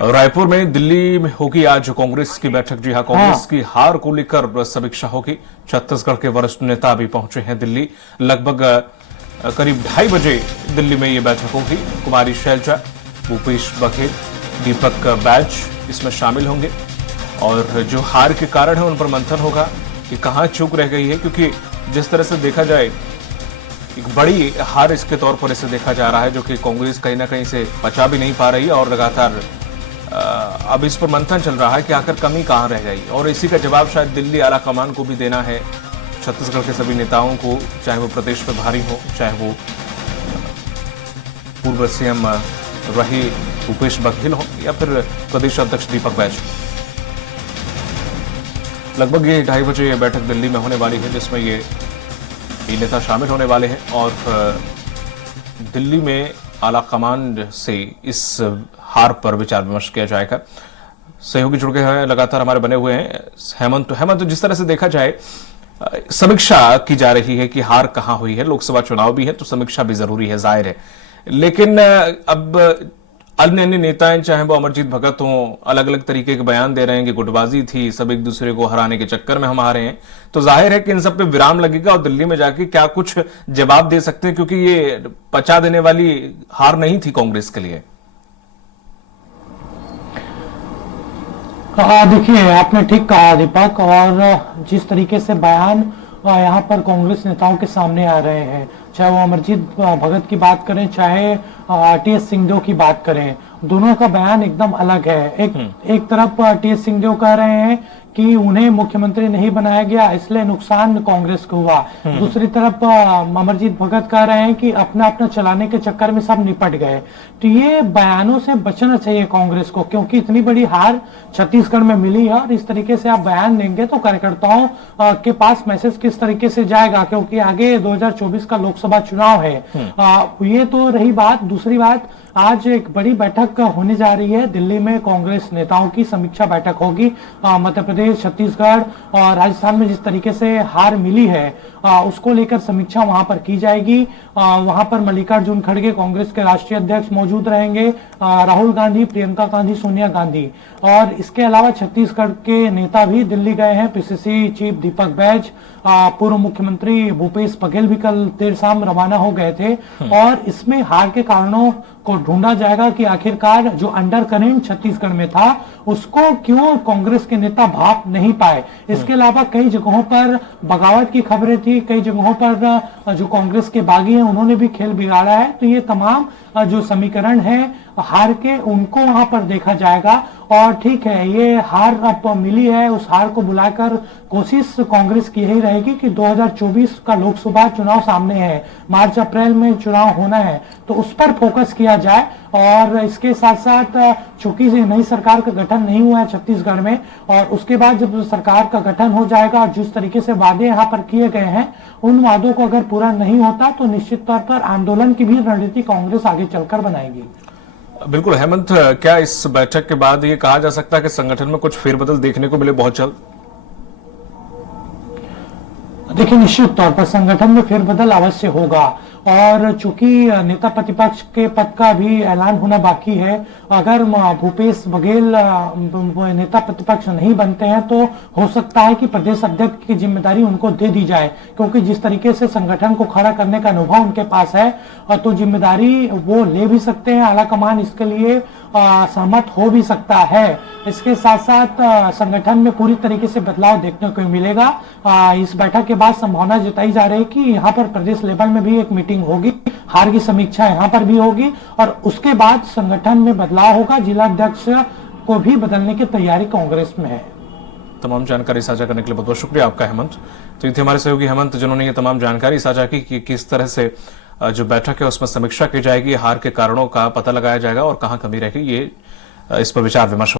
रायपुर में दिल्ली में होगी आज कांग्रेस की बैठक। जी हां, कांग्रेस की हार को लेकर समीक्षा होगी। छत्तीसगढ़ के वरिष्ठ नेता भी पहुंचे हैं दिल्ली। लगभग करीब 2:30 बजे दिल्ली में ये बैठक होगी। कुमारी शैलजा, भूपेश बघेल, दीपक बैज इसमें शामिल होंगे और जो हार के कारण है उन पर मंथन होगा कि कहां चूक रह गई है, क्योंकि जिस तरह से देखा जाए एक बड़ी हार इसके तौर पर इसे देखा जा रहा है, जो कि कांग्रेस कहीं ना कहीं से पचा भी नहीं पा रही है और लगातार अब इस पर मंथन चल रहा है कि आखिर कमी कहां रह गई। और इसी का जवाब शायद दिल्ली आला कमान को भी देना है, छत्तीसगढ़ के सभी नेताओं को, चाहे वो प्रदेश में भारी हो, चाहे वो पूर्व सीएम रहे भूपेश बघेल हो या फिर प्रदेश अध्यक्ष दीपक बैज। लगभग ये 2:30 बजे ये बैठक दिल्ली में होने वाली है, जिसमें ये नेता शामिल होने वाले हैं और दिल्ली में आला कमान से इस हार पर विचार विमर्श किया जाएगा। सहयोगी जुड़ गए हैं, लगातार हमारे बने हुए हैं। हेमंत, जिस तरह से देखा जाए समीक्षा की जा रही है कि हार कहां हुई है, लोकसभा चुनाव भी है तो समीक्षा भी जरूरी है, जाहिर है, लेकिन अब अन्य नेताएं, चाहे वो अमरजीत भगत हों, अलग अलग तरीके के बयान दे रहे हैं कि गुटबाजी थी, सब एक दूसरे को हराने के चक्कर में हम हारे हैं। तो जाहिर है कि इन सब पे विराम लगेगा और दिल्ली में जाके क्या कुछ जवाब दे सकते हैं, क्योंकि ये पचा देने वाली हार नहीं थी कांग्रेस के लिए। देखिए, आपने ठीक कहा दीपक, और जिस तरीके से बयान यहाँ पर कांग्रेस नेताओं के सामने आ रहे हैं, चाहे वो अमरजीत भगत की बात करें, चाहे टी.एस. सिंहदेव की बात करें, दोनों का बयान एकदम अलग है। एक तरफ टी.एस. सिंहदेव कह रहे हैं कि उन्हें मुख्यमंत्री नहीं बनाया गया इसलिए नुकसान कांग्रेस को हुआ। दूसरी तरफ अमरजीत भगत कह रहे हैं कि अपना अपना चलाने के चक्कर में सब निपट गए। तो ये बयानों से बचना चाहिए कांग्रेस को, क्योंकि इतनी बड़ी हार छत्तीसगढ़ में मिली है और इस तरीके से आप बयान देंगे तो कार्यकर्ताओं के पास मैसेज किस तरीके से जाएगा, क्योंकि आगे 2024 का लोकसभा चुनाव है। ये तो रही बात। दूसरी बात, आज एक बड़ी बैठक होने जा रही है दिल्ली में, कांग्रेस नेताओं की समीक्षा बैठक होगी। मध्य प्रदेश, छत्तीसगढ़ और राजस्थान में जिस तरीके से हार मिली है उसको लेकर समीक्षा वहां पर की जाएगी। वहां पर मल्लिकार्जुन खड़गे, कांग्रेस के राष्ट्रीय अध्यक्ष, मौजूद रहेंगे, राहुल गांधी, प्रियंका गांधी, सोनिया गांधी, और इसके अलावा छत्तीसगढ़ के नेता भी दिल्ली गए हैं। पीसीसी चीफ दीपक बैज, पूर्व मुख्यमंत्री भूपेश बघेल भी कल देर शाम रवाना हो गए थे। और इसमें हार के कारणों को ढूंढा जाएगा कि आखिरकार जो अंडर करंट छत्तीसगढ़ में था उसको क्यों कांग्रेस के नेता भाप नहीं पाए। इसके अलावा कई जगहों पर बगावत की खबरें थी, कई जगहों पर जो कांग्रेस के बागी हैं उन्होंने भी खेल बिगाड़ा है। तो ये तमाम जो समीकरण है हार के, उनको वहां पर देखा जाएगा। और ठीक है, ये हार अब मिली है, उस हार को बुलाकर कोशिश कांग्रेस की यही रहेगी कि 2024 का लोकसभा चुनाव सामने है, मार्च अप्रैल में चुनाव होना है, तो उस पर फोकस किया जाए। और इसके साथ साथ चूंकि नई सरकार का गठन नहीं हुआ है छत्तीसगढ़ में, और उसके बाद जब सरकार का गठन हो जाएगा और जिस तरीके से वादे यहाँ पर किए गए हैं उन वादों को अगर पूरा नहीं होता तो निश्चित तौर पर आंदोलन की भी रणनीति कांग्रेस आगे चलकर बनाएगी। बिल्कुल हेमंत, क्या इस बैठक के बाद ये कहा जा सकता है कि संगठन में कुछ फेरबदल देखने को मिले बहुत जल्द? देखिए, निश्चित तौर पर संगठन में फेरबदल अवश्य होगा, और चूंकि नेता प्रतिपक्ष के पद का भी ऐलान होना बाकी है, अगर भूपेश बघेल नेता प्रतिपक्ष नहीं बनते हैं तो हो सकता है कि प्रदेश अध्यक्ष की जिम्मेदारी उनको दे दी जाए, क्योंकि जिस तरीके से संगठन को खड़ा करने का अनुभव उनके पास है तो जिम्मेदारी वो ले भी सकते हैं। आला कमान इसके लिए सहमत हो भी सकता है। इसके साथ साथ संगठन में पूरी तरीके से बदलाव देखने को मिलेगा। इस बैठक के बाद संभावना जताई जा रही है कि यहाँ पर प्रदेश लेवल में भी एक मीटिंग होगी, हार की समीक्षा यहाँ पर भी होगी, और उसके बाद संगठन में बदलाव होगा। जिला अध्यक्ष को भी बदलने की तैयारी कांग्रेस में है। तमाम जानकारी साझा करने के लिए बहुत बहुत शुक्रिया आपका हेमंत। तो ये थे हमारे सहयोगी हेमंत, जिन्होंने ये तमाम जानकारी साझा की कि किस तरह से जो बैठक है उसमें समीक्षा की जाएगी, हार के कारणों का पता लगाया जाएगा और कहां कमी रहेगी, ये इस पर विचार विमर्श